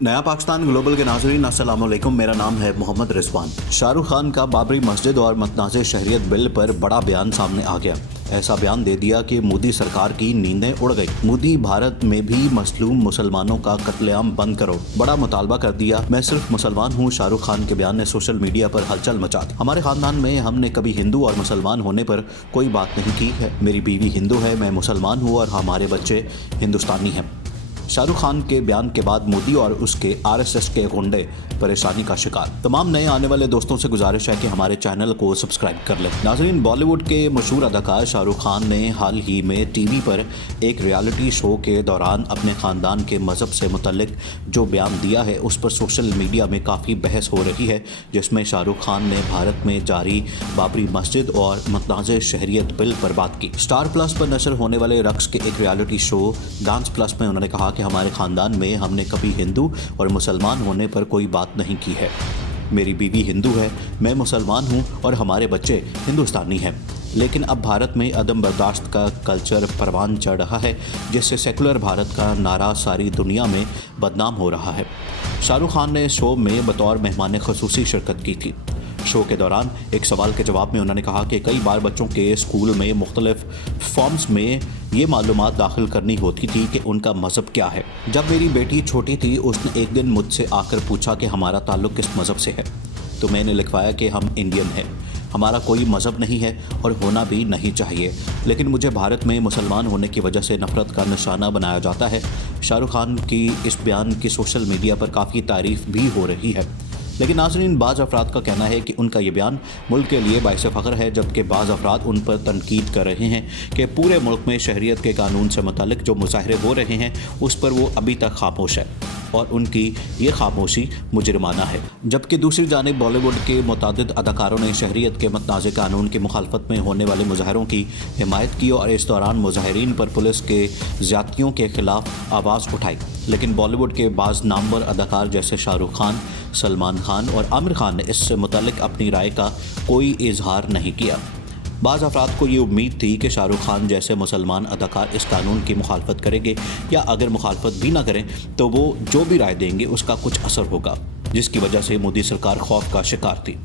नया पाकिस्तान ग्लोबल के नाज़रीन अस्सलाम वालेकुम। मेरा नाम है मोहम्मद रिजवान। शाहरुख खान का बाबरी मस्जिद और मतनाज़े शहरियत बिल पर बड़ा बयान सामने आ गया। ऐसा बयान दे दिया कि मोदी सरकार की नींदें उड़ गई। मोदी भारत में भी मसलूम मुसलमानों का कत्लेआम बंद करो, बड़ा मुतालबा कर दिया। मैं सिर्फ मुसलमान हूँ। शाहरुख खान के बयान ने सोशल मीडिया पर हलचल मचा दी। हमारे खानदान में हमने कभी हिंदू और मुसलमान होने पर कोई बात नहीं की है। मेरी बीवी हिंदू है, मैं मुसलमान हूँ और हमारे बच्चे हिंदुस्तानी हैं। शाहरुख खान के बयान के बाद मोदी और उसके आरएसएस के गुंडे परेशानी का शिकार। तमाम नए आने वाले दोस्तों से गुजारिश है कि हमारे चैनल को सब्सक्राइब कर लें। नाज़रीन, बॉलीवुड के मशहूर अदाकार शाहरुख खान ने हाल ही में टीवी पर एक रियलिटी शो के दौरान अपने ख़ानदान के मज़हब से मुतल्लिक जो बयान दिया है उस पर सोशल मीडिया में काफ़ी बहस हो रही है, जिसमें शाहरुख खान ने भारत में जारी बाबरी मस्जिद और मतनाज़े शहरियत बिल पर बात की। स्टार प्लस पर नशर होने वाले रक्स के एक रियलिटी शो डांस प्लस में उन्होंने कहा कि हमारे खानदान में हमने कभी हिंदू और मुसलमान होने पर कोई बात नहीं की है। मेरी बीवी हिंदू है, मैं मुसलमान हूं और हमारे बच्चे हिंदुस्तानी हैं। लेकिन अब भारत में अदम बर्दाश्त का कल्चर परवान चढ़ रहा है, जिससे सेकुलर भारत का नारा सारी दुनिया में बदनाम हो रहा है। शाहरुख खान ने शो में बतौर मेहमान ख़ुसूसी शिरकत की थी। शो के दौरान एक सवाल के जवाब में उन्होंने कहा कि कई बार बच्चों के स्कूल में मुख्तलिफ फॉर्म्स में ये मालूमात दाखिल करनी होती थी कि उनका मज़हब क्या है। जब मेरी बेटी छोटी थी, उसने एक दिन मुझसे आकर पूछा कि हमारा ताल्लुक़ किस मज़हब से है, तो मैंने लिखवाया कि हम इंडियन हैं। हमारा कोई मज़हब नहीं है और होना भी नहीं चाहिए, लेकिन मुझे भारत में मुसलमान होने की वजह से नफ़रत का निशाना बनाया जाता है। शाहरुख खान की इस बयान की सोशल मीडिया पर काफ़ी तारीफ़ भी हो रही है, लेकिन नाज़रीन, बाज़ अफराद का कहना है कि उनका ये बयान मुल्क के लिए बाइस फ़ख्र है, जबकि बाज़ अफराद उन पर तनकीद कर रहे हैं कि पूरे मुल्क में शहरियत के कानून से मुतालिक जो मुजाहरे हो रहे हैं उस पर वो अभी तक खामोश है और उनकी ये खामोशी मुजरिमाना है। जबकि दूसरी जानिब बॉलीवुड के मुतादिद अदाकारों ने शहरियत के मतनाज़े कानून की मुखालफत में होने वाले मुजाहरों की हिमायत की और इस दौरान मुजाहरीन पर पुलिस के ज़्यादतियों के खिलाफ आवाज़ उठाई। लेकिन बॉलीवुड के बाज़ नामवर अदाकार जैसे शाहरुख खान, सलमान खान और आमिर खान ने इससे मुतालिक अपनी राय का कोई इजहार नहीं किया। बाज़ अफराद को ये उम्मीद थी कि शाहरुख खान जैसे मुसलमान अदाकार इस कानून की मुखालफत करेंगे, या अगर मुखालफत भी ना करें तो वो जो भी राय देंगे उसका कुछ असर होगा, जिसकी वजह से मोदी सरकार खौफ का शिकार थी।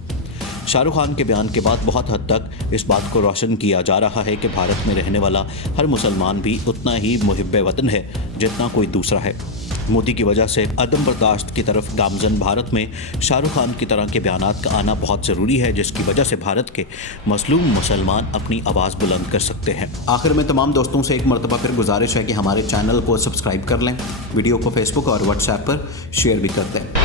शाहरुख खान के बयान के बाद बहुत हद तक इस बात को रोशन किया जा रहा है कि भारत में रहने वाला हर मुसलमान भी उतना ही मुहिब्बे वतन है जितना कोई दूसरा है। मोदी की वजह से अदम बर्दाश्त की तरफ गामजन भारत में शाहरुख खान की तरह के बयानात का आना बहुत ज़रूरी है, जिसकी वजह से भारत के मसलूम मुसलमान अपनी आवाज़ बुलंद कर सकते हैं। आखिर में तमाम दोस्तों से एक मरतबा फिर गुजारिश है कि हमारे चैनल को सब्सक्राइब कर लें, वीडियो को फेसबुक और व्हाट्सएप पर शेयर भी कर दें।